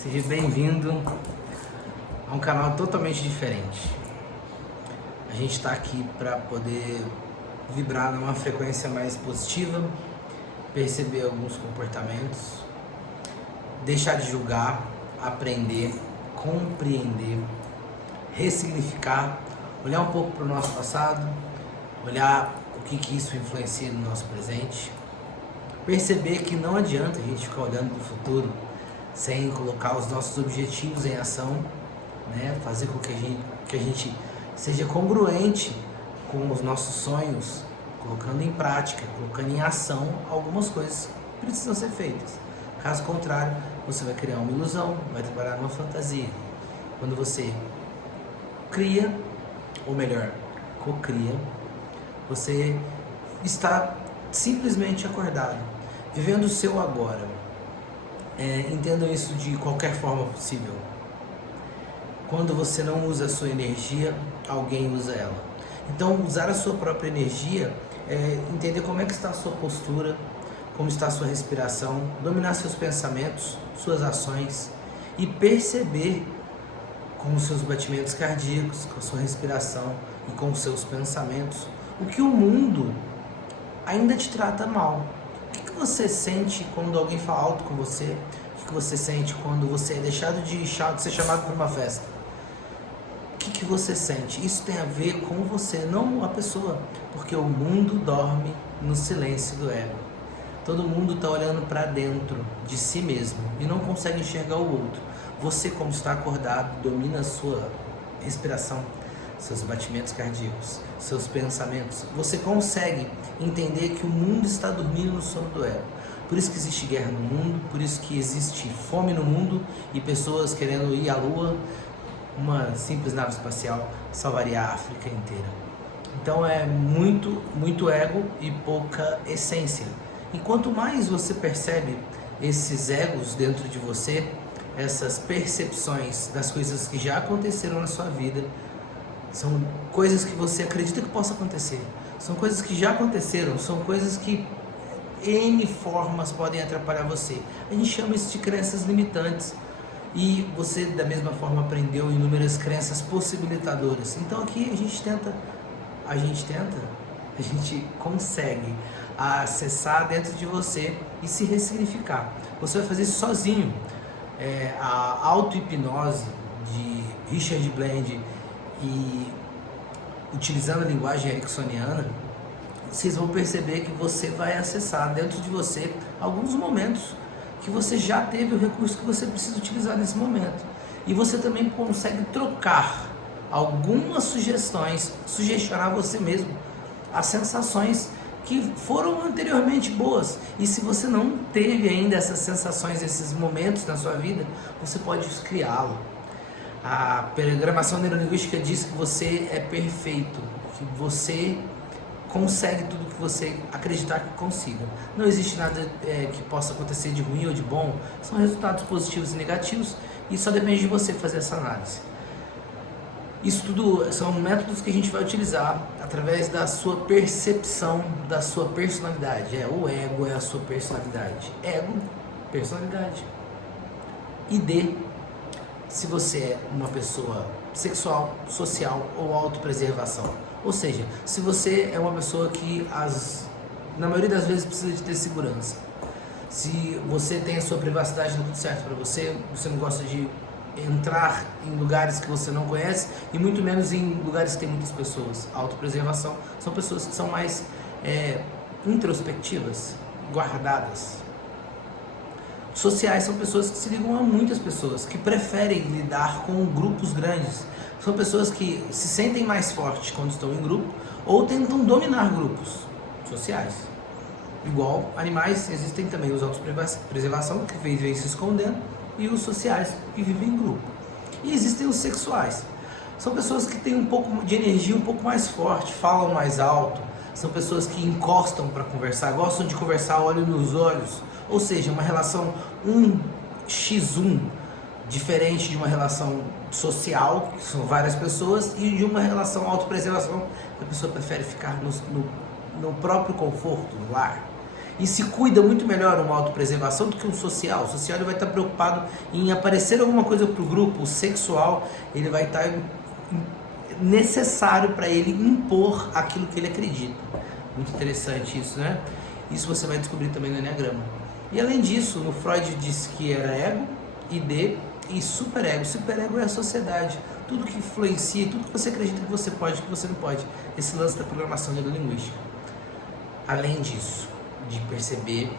Seja bem-vindo a um canal totalmente diferente. A gente está aqui para poder vibrar numa frequência mais positiva, perceber alguns comportamentos, deixar de julgar, aprender, compreender, ressignificar, olhar um pouco para o nosso passado, olhar o que isso influencia no nosso presente, perceber que não adianta a gente ficar olhando para o futuro sem colocar os nossos objetivos em ação, né? Fazer com que a gente seja congruente com os nossos sonhos, colocando em prática, colocando em ação algumas coisas que precisam ser feitas. Caso contrário, você vai criar uma ilusão, vai trabalhar numa fantasia. Quando você cria, ou melhor, cocria, você está simplesmente acordado, vivendo o seu agora. Entendam isso de qualquer forma possível. Quando você não usa a sua energia, alguém usa ela. Então, usar a sua própria energia é entender como é que está a sua postura, como está a sua respiração, dominar seus pensamentos, suas ações e perceber com os seus batimentos cardíacos, com a sua respiração e com os seus pensamentos, o que o mundo ainda te trata mal. O que você sente quando alguém fala alto com você? O que você sente quando você é deixado de ser chamado para uma festa? O que você sente? Isso tem a ver com você, não a pessoa, porque o mundo dorme no silêncio do ego. Todo mundo está olhando para dentro de si mesmo e não consegue enxergar o outro. Você, como está acordado, domina a sua respiração, seus batimentos cardíacos, seus pensamentos. Você consegue entender que o mundo está dormindo no sono do ego. Por isso que existe guerra no mundo, por isso que existe fome no mundo e pessoas querendo ir à lua. Uma simples nave espacial salvaria a África inteira. Então é muito ego e pouca essência. E quanto mais você percebe esses egos dentro de você, essas percepções das coisas que já aconteceram na sua vida, são coisas que você acredita que possa acontecer, são coisas que já aconteceram, são coisas que N formas podem atrapalhar você. A gente chama isso de crenças limitantes. E você, da mesma forma, aprendeu inúmeras crenças possibilitadoras. Então aqui a gente consegue acessar dentro de você e se ressignificar. Você vai fazer isso sozinho. A auto-hipnose de Richard Bland e utilizando a linguagem ericksoniana, vocês vão perceber que você vai acessar dentro de você alguns momentos que você já teve o recurso que você precisa utilizar nesse momento. E você também consegue trocar algumas sugestões, sugestionar você mesmo as sensações que foram anteriormente boas. E se você não teve ainda essas sensações, esses momentos na sua vida, você pode criá-lo. A programação neurolinguística diz que você é perfeito, que você consegue tudo que você acreditar que consiga. Não existe nada que possa acontecer de ruim ou de bom, são resultados positivos e negativos e só depende de você fazer essa análise. Isso tudo são métodos que a gente vai utilizar através da sua percepção, da sua personalidade. O ego é a sua personalidade. Ego, personalidade. ID, se você é uma pessoa sexual, social ou autopreservação. Ou seja, se você é uma pessoa que na maioria das vezes precisa de ter segurança, se você tem a sua privacidade, não tudo certo para você, você não gosta de entrar em lugares que você não conhece e muito menos em lugares que tem muitas pessoas. Autopreservação são pessoas que são mais introspectivas, guardadas. Sociais são pessoas que se ligam a muitas pessoas, que preferem lidar com grupos grandes. São pessoas que se sentem mais fortes quando estão em grupo ou tentam dominar grupos sociais. Igual animais, existem também os autopreservação, que vivem se escondendo, e os sociais, que vivem em grupo. E existem os sexuais. São pessoas que têm um pouco de energia um pouco mais forte, falam mais alto, são pessoas que encostam para conversar, gostam de conversar olho nos olhos, ou seja, uma relação 1x1, diferente de uma relação social, que são várias pessoas, e de uma relação autopreservação, que a pessoa prefere ficar no próprio conforto, no lar. e se cuida muito melhor uma autopreservação do que um social. O social ele vai estar preocupado em aparecer alguma coisa para o grupo. O sexual ele vai estar necessário para ele impor aquilo que ele acredita. Muito interessante isso, né? Isso você vai descobrir também no Enneagrama. E além disso, no Freud disse que era ego, ID e superego. Superego é a sociedade. Tudo que influencia, tudo que você acredita que você pode, que você não pode. Esse lance da programação neurolinguística. Além disso, de perceber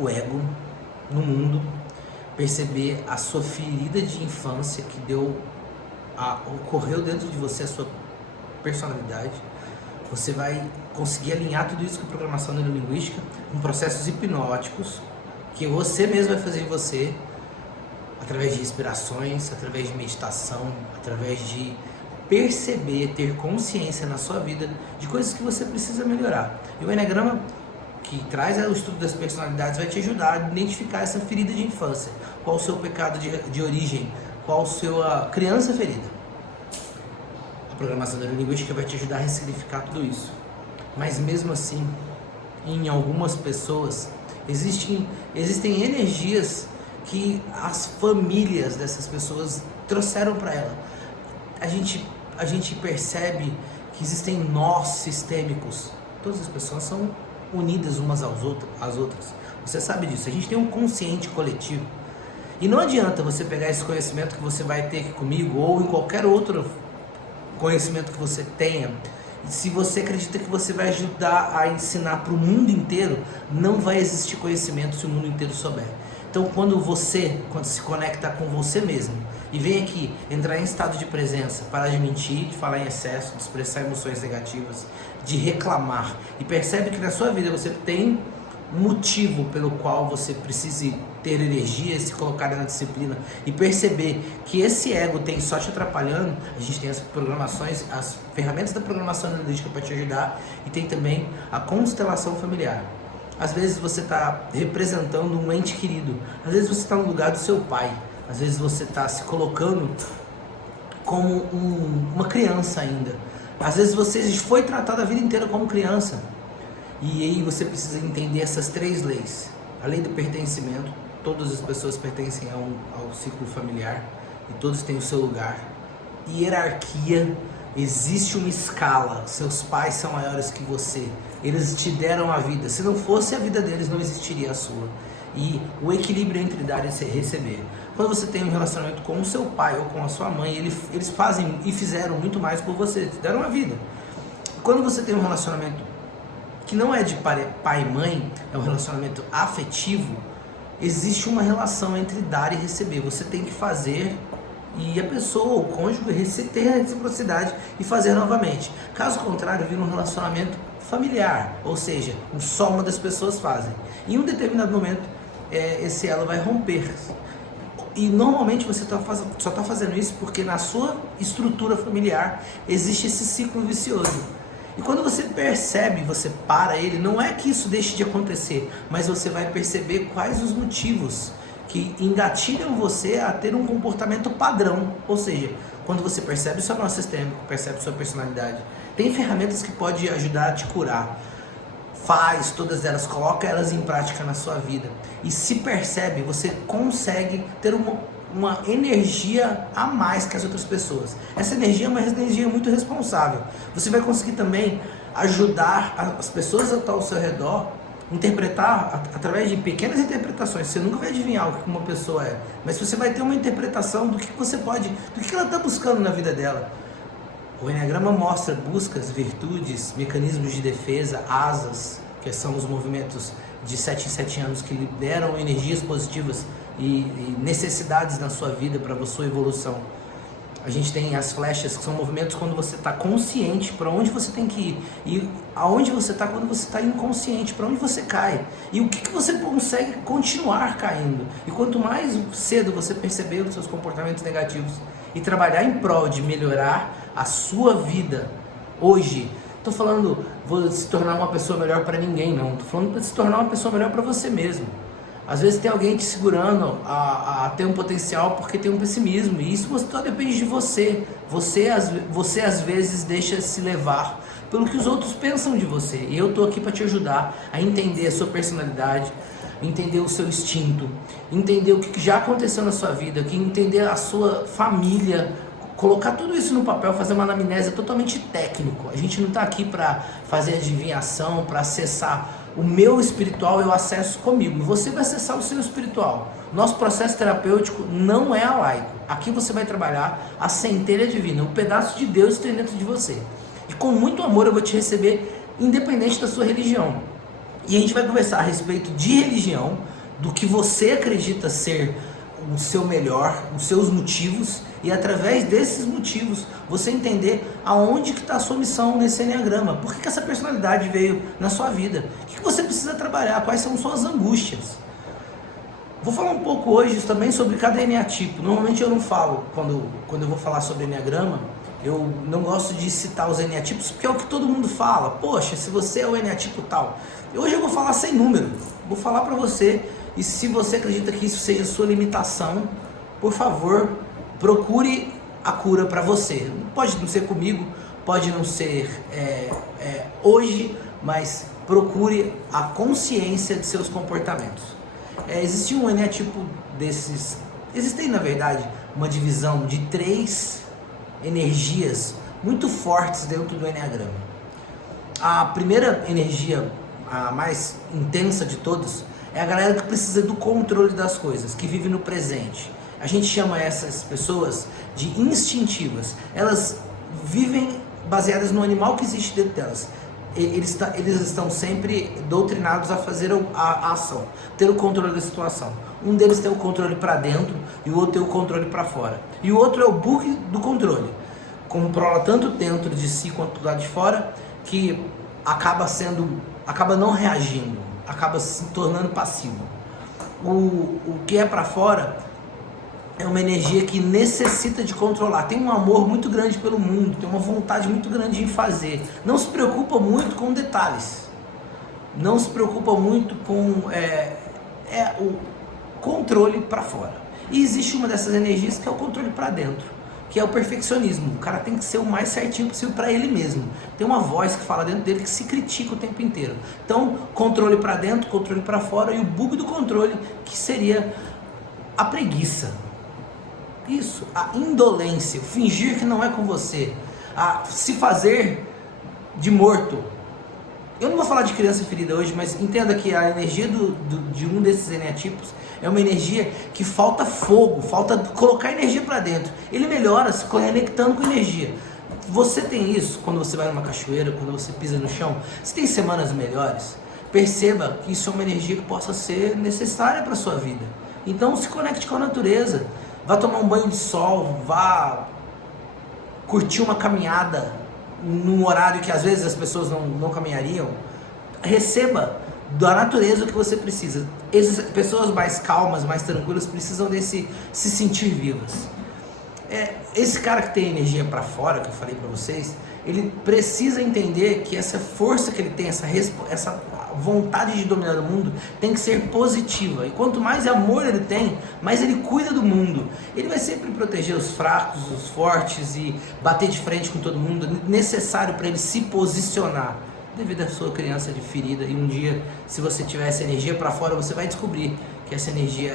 o ego no mundo, perceber a sua ferida de infância que ocorreu dentro de você, a sua personalidade, você vai conseguir alinhar tudo isso com a programação neurolinguística, com processos hipnóticos, que você mesmo vai fazer em você, através de inspirações, através de meditação, através de perceber, ter consciência na sua vida de coisas que você precisa melhorar. E o Enneagrama, que traz o estudo das personalidades, vai te ajudar a identificar essa ferida de infância. Qual o seu pecado de origem, qual a sua criança ferida. A programação neurolinguística vai te ajudar a ressignificar tudo isso. Mas mesmo assim, em algumas pessoas, existem energias que as famílias dessas pessoas trouxeram para ela. A gente percebe que existem nós sistêmicos. Todas as pessoas são unidas umas às outras. Você sabe disso. A gente tem um consciente coletivo. E não adianta você pegar esse conhecimento que você vai ter aqui comigo ou em qualquer outro conhecimento que você tenha. Se você acredita que você vai ajudar a ensinar para o mundo inteiro, não vai existir conhecimento se o mundo inteiro souber. Então, quando se conecta com você mesmo e vem aqui entrar em estado de presença, parar de mentir, de falar em excesso, de expressar emoções negativas, de reclamar, e percebe que na sua vida você tem um motivo pelo qual você precise ter energia, se colocar na disciplina e perceber que esse ego tem só te atrapalhando, a gente tem as programações, as ferramentas da programação analítica para te ajudar, e tem também a constelação familiar. Às vezes você está representando um ente querido, às vezes você está no lugar do seu pai, às vezes você está se colocando como uma criança ainda, às vezes você foi tratado a vida inteira como criança, e aí você precisa entender essas 3 leis. A lei do pertencimento, todas as pessoas pertencem ao ciclo familiar e todos têm o seu lugar. Hierarquia, existe uma escala, seus pais são maiores que você, eles te deram a vida, se não fosse a vida deles não existiria a sua. E o equilíbrio entre dar e receber. Quando você tem um relacionamento com o seu pai ou com a sua mãe, eles fazem e fizeram muito mais por você, te deram a vida. Quando você tem um relacionamento que não é de pai e mãe, é um relacionamento afetivo, existe uma relação entre dar e receber. Você tem que fazer e a pessoa, o cônjuge, ter a reciprocidade e fazer novamente. Caso contrário, vira um relacionamento familiar, ou seja, só uma das pessoas fazem. Em um determinado momento, esse elo vai romper. E normalmente você só está fazendo isso porque na sua estrutura familiar existe esse ciclo vicioso. E quando você percebe, você para ele, não é que isso deixe de acontecer, mas você vai perceber quais os motivos que engatilham você a ter um comportamento padrão. Ou seja, quando você percebe o seu nó sistêmico, percebe sua personalidade, tem ferramentas que podem ajudar a te curar. Faz todas elas, coloca elas em prática na sua vida. E se percebe, você consegue ter uma energia a mais que as outras pessoas. Essa energia é uma energia muito responsável. Você vai conseguir também ajudar as pessoas que estão ao seu redor, interpretar através de pequenas interpretações. Você nunca vai adivinhar o que uma pessoa é, mas você vai ter uma interpretação do que você pode, do que ela está buscando na vida dela. O Enneagrama mostra buscas, virtudes, mecanismos de defesa, asas, que são os movimentos de 7 em 7 anos que liberam energias positivas e necessidades na sua vida para a sua evolução. A gente tem as flechas, que são movimentos quando você está consciente para onde você tem que ir, e aonde você está quando você está inconsciente, para onde você cai, e o que você consegue continuar caindo. E quanto mais cedo você perceber os seus comportamentos negativos e trabalhar em prol de melhorar a sua vida hoje, estou falando vou se tornar uma pessoa melhor para ninguém, não, estou falando para se tornar uma pessoa melhor para você mesmo. Às vezes tem alguém te segurando a ter um potencial porque tem um pessimismo, e isso só depende de você. Você às vezes deixa se levar pelo que os outros pensam de você, e eu tô aqui para te ajudar a entender a sua personalidade, entender o seu instinto, entender o que já aconteceu na sua vida, entender a sua família, colocar tudo isso no papel, fazer uma anamnese totalmente técnico. A gente não está aqui para fazer adivinhação, para acessar o meu espiritual, eu acesso comigo, e você vai acessar o seu espiritual. Nosso processo terapêutico não é alaico. Aqui você vai trabalhar a centelha divina, um pedaço de Deus que tem dentro de você. E com muito amor eu vou te receber, independente da sua religião. E a gente vai conversar a respeito de religião, do que você acredita ser o seu melhor, os seus motivos, e através desses motivos você entender aonde que está a sua missão nesse enneagrama. Por que essa personalidade veio na sua vida? O que você precisa trabalhar? Quais são suas angústias? Vou falar um pouco hoje também sobre cada eneatipo. Normalmente eu não falo, quando eu vou falar sobre enneagrama, eu não gosto de citar os eneatipos, porque é o que todo mundo fala. Poxa, se você é o eneatipo tal. Hoje eu vou falar sem número, vou falar para você, e se você acredita que isso seja sua limitação, por favor, procure a cura para você. Pode não ser comigo, pode não ser hoje, mas procure a consciência de seus comportamentos. Existe um eneatipo desses, existem na verdade uma divisão de 3 energias muito fortes dentro do enneagrama. A primeira energia, a mais intensa de todas, é a galera que precisa do controle das coisas, que vive no presente. A gente chama essas pessoas de instintivas. Elas vivem baseadas no animal que existe dentro delas. Eles estão sempre doutrinados a fazer a ação, ter o controle da situação. Um deles tem o controle para dentro e o outro tem o controle para fora. E o outro é o bug do controle. Controla tanto dentro de si quanto do lado de fora, que acaba não reagindo, acaba se tornando passivo. O que é para fora é uma energia que necessita de controlar, tem um amor muito grande pelo mundo, tem uma vontade muito grande em fazer, não se preocupa muito com detalhes, não se preocupa muito com o controle para fora. E existe uma dessas energias que é o controle para dentro, que é o perfeccionismo. O cara tem que ser o mais certinho possível para ele mesmo. Tem uma voz que fala dentro dele que se critica o tempo inteiro. Então, controle para dentro, controle para fora, e o bug do controle, que seria a preguiça. Isso, a indolência, fingir que não é com você, a se fazer de morto. Eu não vou falar de criança ferida hoje, mas entenda que a energia de um desses eneatipos é uma energia que falta fogo, falta colocar energia para dentro. Ele melhora se conectando com energia. Você tem isso quando você vai numa cachoeira, quando você pisa no chão? Se tem semanas melhores, perceba que isso é uma energia que possa ser necessária para a sua vida. Então se conecte com a natureza. Vá tomar um banho de sol, vá curtir uma caminhada num horário que às vezes as pessoas não caminhariam. Receba da natureza o que você precisa. Pessoas mais calmas, mais tranquilas, precisam se sentir vivas. Esse cara que tem energia para fora, que eu falei para vocês, ele precisa entender que essa força que ele tem, essa vontade de dominar o mundo, tem que ser positiva. E quanto mais amor ele tem, mais ele cuida do mundo. Ele vai sempre proteger os fracos, os fortes, e bater de frente com todo mundo, necessário para ele se posicionar, devido à sua criança de ferida. E um dia, se você tiver essa energia para fora, você vai descobrir que essa energia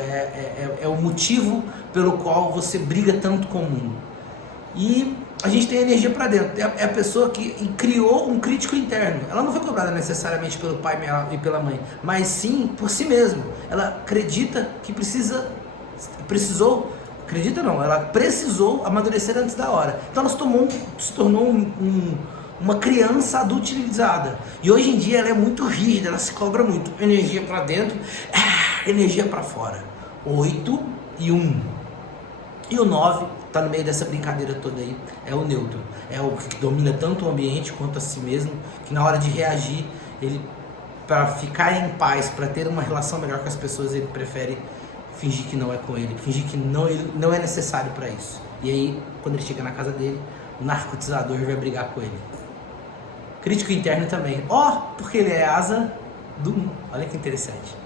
é o motivo pelo qual você briga tanto com o mundo. E a gente tem energia para dentro. É a pessoa que criou um crítico interno. Ela não foi cobrada necessariamente pelo pai e pela mãe, mas sim por si mesma. Ela acredita que ela precisou amadurecer antes da hora. Então ela se tornou uma criança adultilizada. E hoje em dia ela é muito rígida, ela se cobra muito. Energia para dentro, energia para fora. 8 e 1. E o 9 está no meio dessa brincadeira toda aí, é o neutro. É o que domina tanto o ambiente quanto a si mesmo, que na hora de reagir, ele, para ficar em paz, para ter uma relação melhor com as pessoas, ele prefere fingir que não é com ele, fingir que ele não é necessário para isso. E aí, quando ele chega na casa dele, o narcotizador vai brigar com ele. Crítico interno também. Porque ele é asa do 1. Olha que interessante.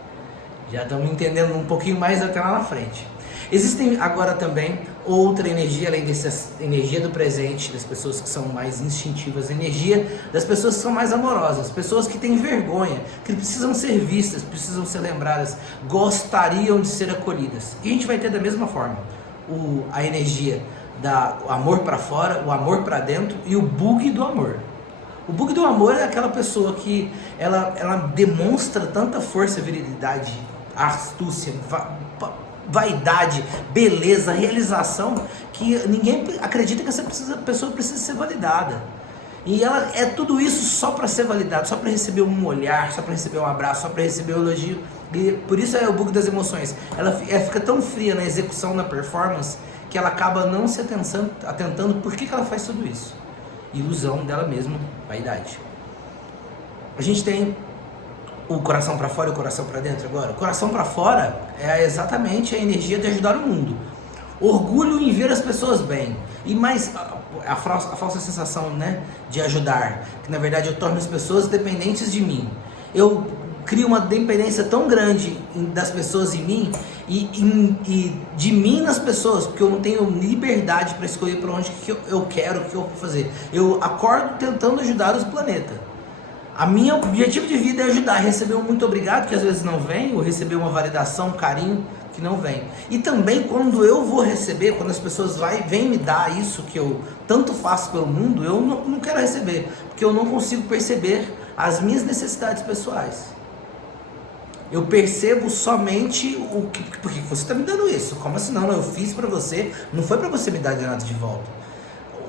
Já estamos entendendo um pouquinho mais até lá na frente. Existem agora também outra energia, além dessa energia do presente, das pessoas que são mais instintivas, energia das pessoas que são mais amorosas, pessoas que têm vergonha, que precisam ser vistas, precisam ser lembradas, gostariam de ser acolhidas. E a gente vai ter da mesma forma a energia do amor para fora, o amor para dentro e o bug do amor. O bug do amor é aquela pessoa que ela demonstra tanta força, virilidade, astúcia, vaidade, beleza, realização, que ninguém acredita que essa pessoa precisa ser validada. E ela é tudo isso só para ser validada, só para receber um olhar, só para receber um abraço, só para receber um elogio. E por isso é o bug das emoções. Ela fica tão fria na execução, na performance, que ela acaba não se atentando por que ela faz tudo isso. Ilusão dela mesma, vaidade. A gente tem o coração para fora e o coração para dentro agora. O coração para fora é exatamente a energia de ajudar o mundo. Orgulho em ver as pessoas bem. E mais a falsa sensação, né, de ajudar, que na verdade eu torno as pessoas dependentes de mim. Eu crio uma dependência tão grande das pessoas em mim e de mim nas pessoas, porque eu não tenho liberdade para escolher para onde que eu quero, o que eu vou fazer. Eu acordo tentando ajudar o planeta. Meu objetivo de vida é ajudar, receber um muito obrigado, que às vezes não vem, ou receber uma validação, um carinho, que não vem. E também quando eu vou receber, quando as pessoas vêm me dar isso que eu tanto faço pelo mundo, eu não quero receber, porque eu não consigo perceber as minhas necessidades pessoais. Eu percebo somente por que você está me dando isso? Como assim? Não, eu fiz para você, não foi para você me dar nada de volta.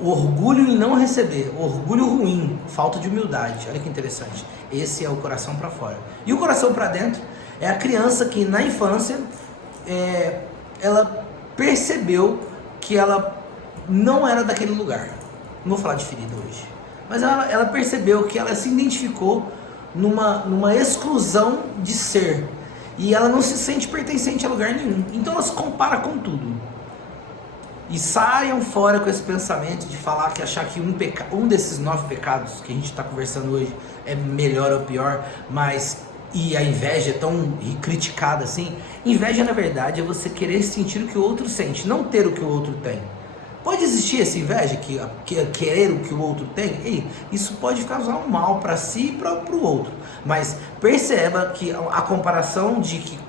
O orgulho em não receber, orgulho ruim, falta de humildade. Olha que interessante. Esse é o coração para fora. E o coração para dentro é a criança que na infância ela percebeu que ela não era daquele lugar. Não vou falar de ferida hoje, mas ela percebeu que ela se identificou numa exclusão de ser, e ela não se sente pertencente a lugar nenhum. Então ela se compara com tudo. E saiam fora com esse pensamento de falar que achar que um desses 9 pecados que a gente está conversando hoje é melhor ou pior, e a inveja é tão criticada assim. Inveja, na verdade, é você querer sentir o que o outro sente, não ter o que o outro tem. Pode existir essa inveja, querer o que o outro tem? Isso pode causar um mal para si e para o outro. Mas perceba que a comparação de que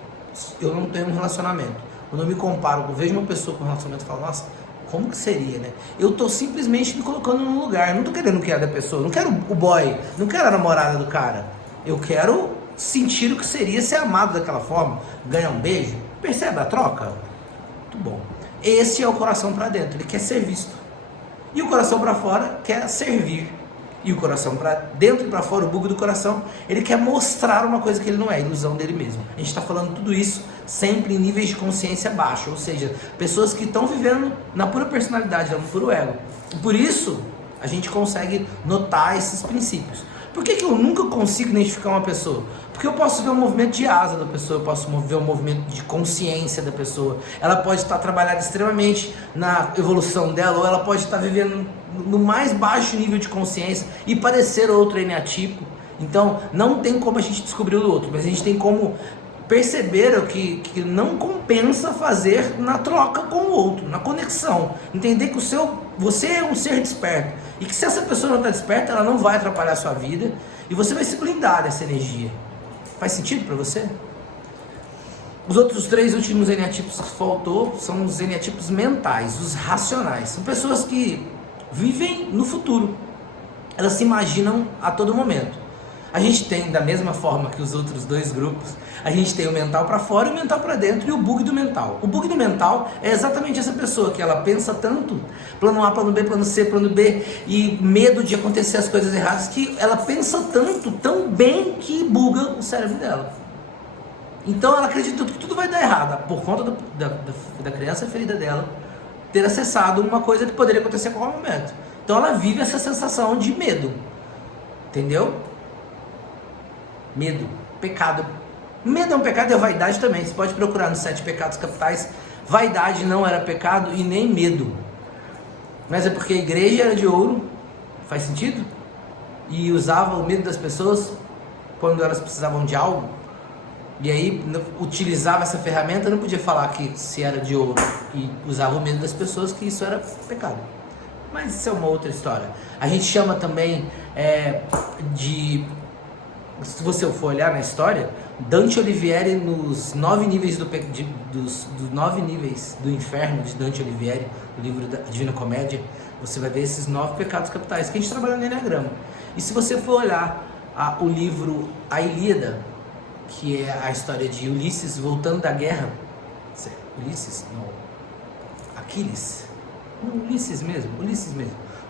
eu não tenho um relacionamento, quando eu me comparo, eu vejo uma pessoa com um relacionamento e falo, nossa, como que seria, né? Eu tô simplesmente me colocando num lugar, eu não tô querendo o que é da pessoa, não quero o boy, não quero a namorada do cara. Eu quero sentir o que seria ser amado daquela forma, ganhar um beijo. Percebe a troca? Muito bom. Esse é o coração para dentro, ele quer ser visto. E o coração para fora quer servir. E o coração para dentro e para fora, o bug do coração, ele quer mostrar uma coisa que ele não é, ilusão dele mesmo. A gente está falando tudo isso sempre em níveis de consciência baixo, ou seja, pessoas que estão vivendo na pura personalidade, no puro ego. E por isso, a gente consegue notar esses princípios. Por que eu nunca consigo identificar uma pessoa? Porque eu posso ver um movimento de asa da pessoa, eu posso ver um movimento de consciência da pessoa. Ela pode estar trabalhada extremamente na evolução dela, ou ela pode estar vivendo no mais baixo nível de consciência e parecer outro eneatipo. Então, não tem como a gente descobrir o outro, mas a gente tem como perceber o que não compensa fazer na troca com o outro, na conexão. Entender que você é um ser desperto e que se essa pessoa não está desperta, ela não vai atrapalhar a sua vida e você vai se blindar dessa energia. Faz sentido para você? Os outros 3 últimos eneatipos que faltou são os eneatipos mentais, os racionais. São pessoas que vivem no futuro. Elas se imaginam a todo momento. A gente tem, da mesma forma que os outros 2 grupos, a gente tem o mental para fora e o mental para dentro e o bug do mental. O bug do mental é exatamente essa pessoa que ela pensa tanto, plano A, plano B, plano C, plano B, e medo de acontecer as coisas erradas, que ela pensa tanto, tão bem, que buga o cérebro dela. Então ela acredita que tudo vai dar errado, por conta da criança ferida dela ter acessado uma coisa que poderia acontecer a qualquer momento. Então ela vive essa sensação de medo. Entendeu? Medo, pecado. Medo é um pecado e a vaidade também. Você pode procurar nos 7 pecados capitais. Vaidade não era pecado e nem medo. Mas é porque a igreja era de ouro. Faz sentido? E usava o medo das pessoas quando elas precisavam de algo. E aí utilizava essa ferramenta, não podia falar que se era de ouro e usava o medo das pessoas, que isso era pecado. Mas isso é uma outra história. A gente chama também se você for olhar na história, Dante Alighieri nos 9 níveis dos 9 níveis do inferno de Dante Alighieri, o livro da Divina Comédia, você vai ver esses 9 pecados capitais que a gente trabalha no Enneagrama. E se você for olhar o livro A Ilíada, que é a história de Ulisses voltando da guerra. Ulisses? Não. Aquiles? Não, Ulisses mesmo.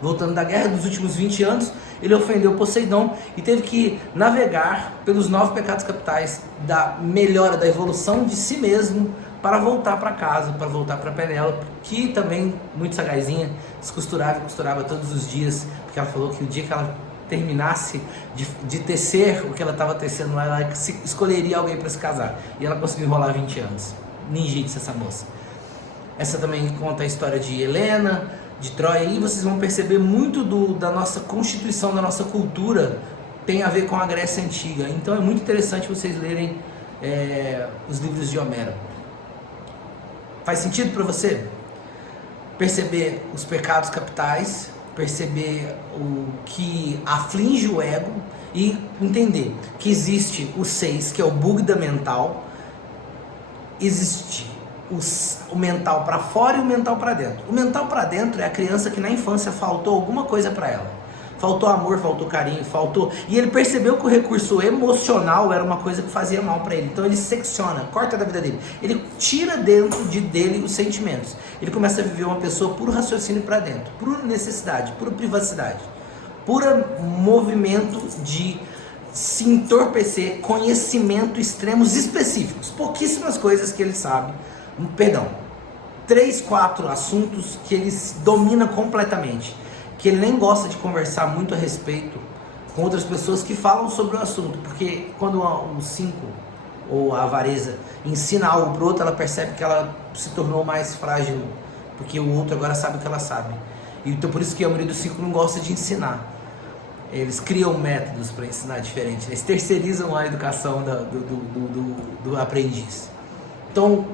Voltando da guerra dos últimos 20 anos, ele ofendeu Poseidon e teve que navegar pelos 9 pecados capitais da melhora, da evolução de si mesmo para voltar para casa, para voltar para Penélope, que também, muito sagazinha, se costurava todos os dias, porque ela falou que o dia que ela terminasse de tecer o que ela estava tecendo lá, ela escolheria alguém para se casar. E ela conseguiu enrolar 20 anos. Ninjitsu, essa moça. Essa também conta a história de Helena, de Troia, e vocês vão perceber muito da nossa constituição, da nossa cultura, tem a ver com a Grécia Antiga. Então é muito interessante vocês lerem os livros de Homero. Faz sentido para você? Perceber os pecados capitais, perceber o que aflige o ego e entender que existe o 6, que é o bugda mental, existe o mental para fora e o mental para dentro. O mental para dentro é a criança que na infância faltou alguma coisa para ela. Faltou amor, faltou carinho, e ele percebeu que o recurso emocional era uma coisa que fazia mal para ele. Então ele secciona, corta da vida dele. Ele tira dentro dele os sentimentos. Ele começa a viver uma pessoa puro raciocínio para dentro, pura necessidade, pura privacidade, pura movimento de se entorpecer, conhecimento extremos específicos, pouquíssimas coisas que ele sabe. 3, 4 assuntos que ele domina completamente, que ele nem gosta de conversar muito a respeito com outras pessoas que falam sobre o assunto, porque quando o 5 ou a avareza ensina algo para o outro, ela percebe que ela se tornou mais frágil, porque o outro agora sabe o que ela sabe. Então por isso que a maioria dos 5 não gosta de ensinar. Eles criam métodos para ensinar diferente, eles terceirizam a educação do aprendiz. Então,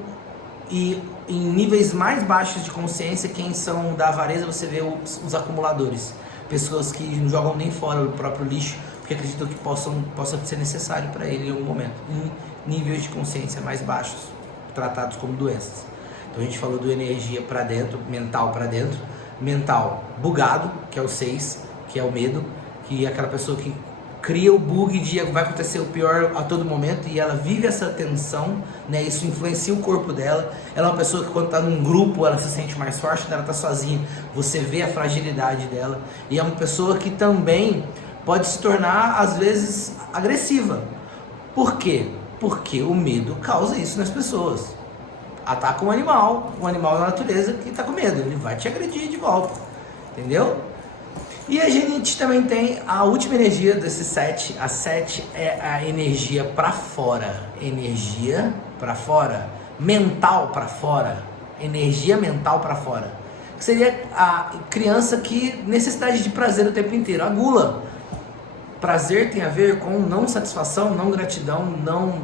e em níveis mais baixos de consciência, quem são da avareza, você vê os acumuladores, pessoas que não jogam nem fora o próprio lixo, porque acreditam que possa ser necessário para ele em algum momento, em níveis de consciência mais baixos, tratados como doenças. Então a gente falou do energia para dentro, mental bugado, que é o 6, que é o medo, que é aquela pessoa que cria o bug de vai acontecer o pior a todo momento e ela vive essa tensão, né? Isso influencia o corpo dela. Ela é uma pessoa que quando está num grupo ela se sente mais forte, quando ela está sozinha você vê a fragilidade dela. E é uma pessoa que também pode se tornar às vezes agressiva. Por quê? Porque o medo causa isso nas pessoas. Ataca um animal da natureza que está com medo, ele vai te agredir de volta, entendeu? E a gente também tem a última energia desse 7. A 7 é a energia para fora. Energia para fora. Mental para fora. Energia mental para fora. Que seria a criança que necessidade de prazer o tempo inteiro. A gula. Prazer tem a ver com não satisfação, não gratidão, não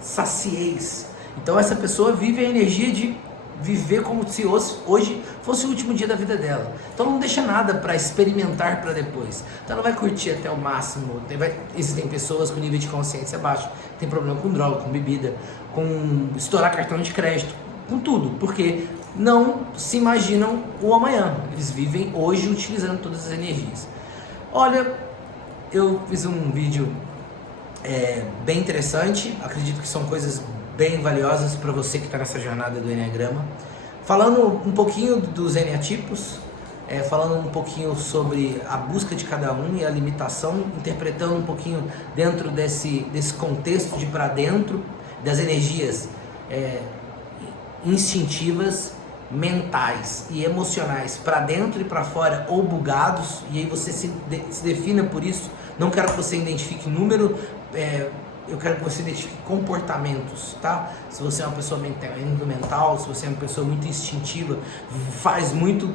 saciez. Então essa pessoa vive a energia de viver como se hoje fosse o último dia da vida dela. Então não deixa nada para experimentar para depois. Então ela vai curtir até o máximo. Existem pessoas com nível de consciência baixo, que tem problema com droga, com bebida, com estourar cartão de crédito, com tudo, porque não se imaginam o amanhã. Eles vivem hoje utilizando todas as energias. Olha, eu fiz um vídeo bem interessante, acredito que são coisas bem valiosas para você que está nessa jornada do Enneagrama, falando um pouquinho dos Enneatipos, falando um pouquinho sobre a busca de cada um e a limitação, interpretando um pouquinho dentro desse contexto de para dentro, das energias instintivas, mentais e emocionais, para dentro e para fora, ou bugados, e aí você se defina por isso. Não quero que você identifique número, eu quero que você identifique comportamentos, tá? Se você é uma pessoa mental, se você é uma pessoa muito instintiva, faz muito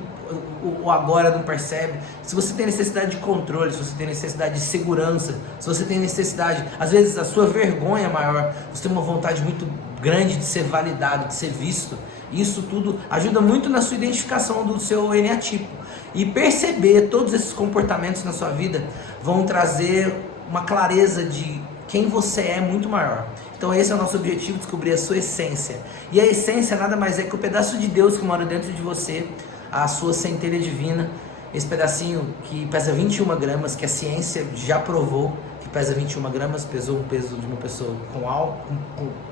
o agora não percebe, se você tem necessidade de controle, se você tem necessidade de segurança, se você tem necessidade, às vezes a sua vergonha é maior, você tem uma vontade muito grande de ser validado, de ser visto, isso tudo ajuda muito na sua identificação do seu eneatipo. E perceber todos esses comportamentos na sua vida vão trazer uma clareza de quem você é muito maior. Então esse é o nosso objetivo, descobrir a sua essência. E a essência nada mais é que o pedaço de Deus que mora dentro de você, a sua centelha divina, esse pedacinho que pesa 21 gramas, que a ciência já provou que pesa 21 gramas, pesou o peso de uma pessoa com álcool,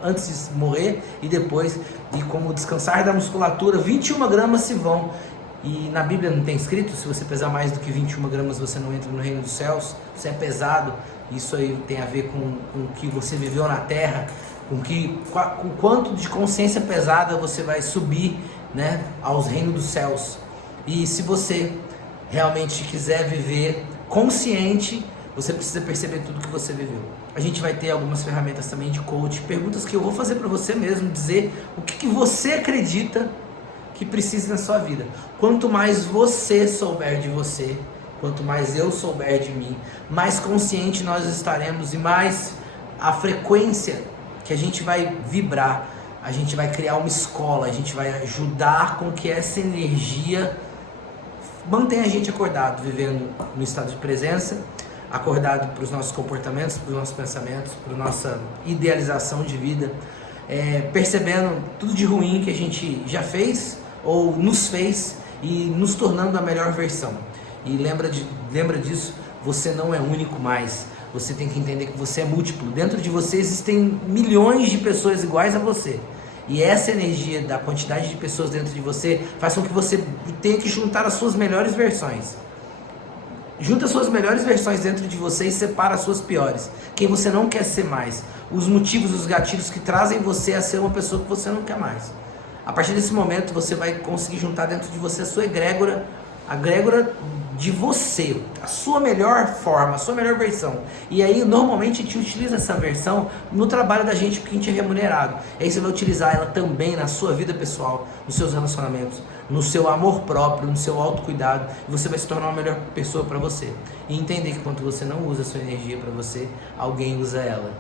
antes de morrer e depois, e como descansar da musculatura, 21 gramas se vão. E na Bíblia não tem escrito, se você pesar mais do que 21 gramas você não entra no reino dos céus, você é pesado. Isso aí tem a ver com o que você viveu na terra, com o quanto de consciência pesada você vai subir, né, aos reinos dos céus. E se você realmente quiser viver consciente, você precisa perceber tudo que você viveu. A gente vai ter algumas ferramentas também de coach, perguntas que eu vou fazer para você mesmo, dizer o que você acredita que precisa na sua vida. Quanto mais você souber de você, quanto mais eu souber de mim, mais consciente nós estaremos e mais a frequência que a gente vai vibrar, a gente vai criar uma escola, a gente vai ajudar com que essa energia mantenha a gente acordado, vivendo no estado de presença, acordado para os nossos comportamentos, para os nossos pensamentos, para a nossa idealização de vida, percebendo tudo de ruim que a gente já fez ou nos fez e nos tornando a melhor versão. E lembra disso, você não é único mais, você tem que entender que você é múltiplo, dentro de você existem milhões de pessoas iguais a você, e essa energia da quantidade de pessoas dentro de você faz com que você tenha que juntar as suas melhores versões. Junta as suas melhores versões dentro de você e separa as suas piores, quem você não quer ser mais, os motivos, os gatilhos que trazem você a ser uma pessoa que você não quer mais. A partir desse momento você vai conseguir juntar dentro de você a sua egrégora, a egrégora de você, a sua melhor forma, a sua melhor versão. E aí normalmente a gente utiliza essa versão no trabalho da gente, porque a gente é remunerado. E aí você vai utilizar ela também na sua vida pessoal, nos seus relacionamentos, no seu amor próprio, no seu autocuidado, e você vai se tornar uma melhor pessoa para você. E entender que quando você não usa a sua energia para você, alguém usa ela.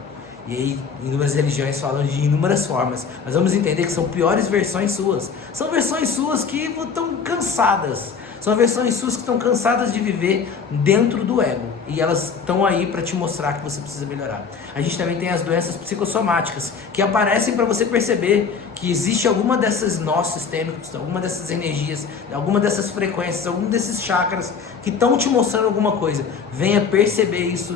E aí, inúmeras religiões falam de inúmeras formas, mas vamos entender que são piores versões suas. São versões suas que estão cansadas. São versões suas que estão cansadas de viver dentro do ego. E elas estão aí para te mostrar que você precisa melhorar. A gente também tem as doenças psicossomáticas, que aparecem para você perceber que existe alguma dessas nós sistêmicos, alguma dessas energias, alguma dessas frequências, algum desses chakras que estão te mostrando alguma coisa. Venha perceber isso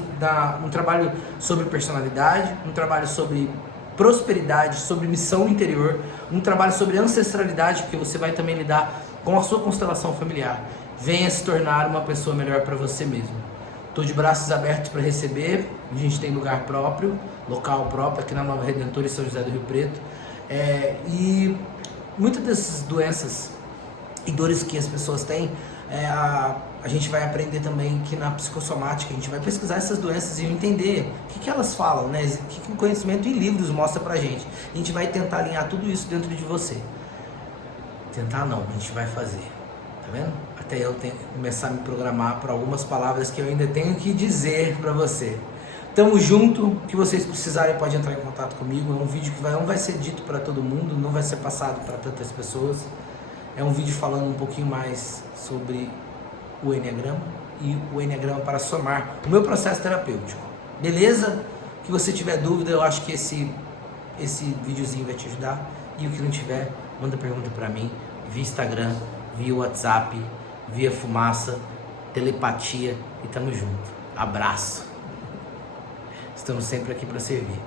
num trabalho sobre personalidade, um trabalho sobre prosperidade, sobre missão interior, um trabalho sobre ancestralidade, porque você vai também lidar com a sua constelação familiar. Venha se tornar uma pessoa melhor para você mesmo. Estou de braços abertos para receber. A gente tem lugar próprio, local próprio, aqui na Nova Redentora em São José do Rio Preto. E muitas dessas doenças e dores que as pessoas têm, a gente vai aprender também que na psicossomática a gente vai pesquisar essas doenças e entender o que elas falam, né? O que o conhecimento em livros mostra pra gente. A gente vai tentar alinhar tudo isso dentro de você. Tentar não, a gente vai fazer, tá vendo? Até eu tenho que começar a me programar para algumas palavras que eu ainda tenho que dizer para você. Tamo junto, o que vocês precisarem pode entrar em contato comigo. É um vídeo que não vai ser dito para todo mundo, não vai ser passado para tantas pessoas. É um vídeo falando um pouquinho mais sobre o Enneagrama e o Enneagrama para somar o meu processo terapêutico. Beleza? Se você tiver dúvida, eu acho que esse videozinho vai te ajudar. E o que não tiver, manda pergunta para mim via Instagram, via WhatsApp, via fumaça, telepatia, e tamo junto. Abraço. Estamos sempre aqui para servir.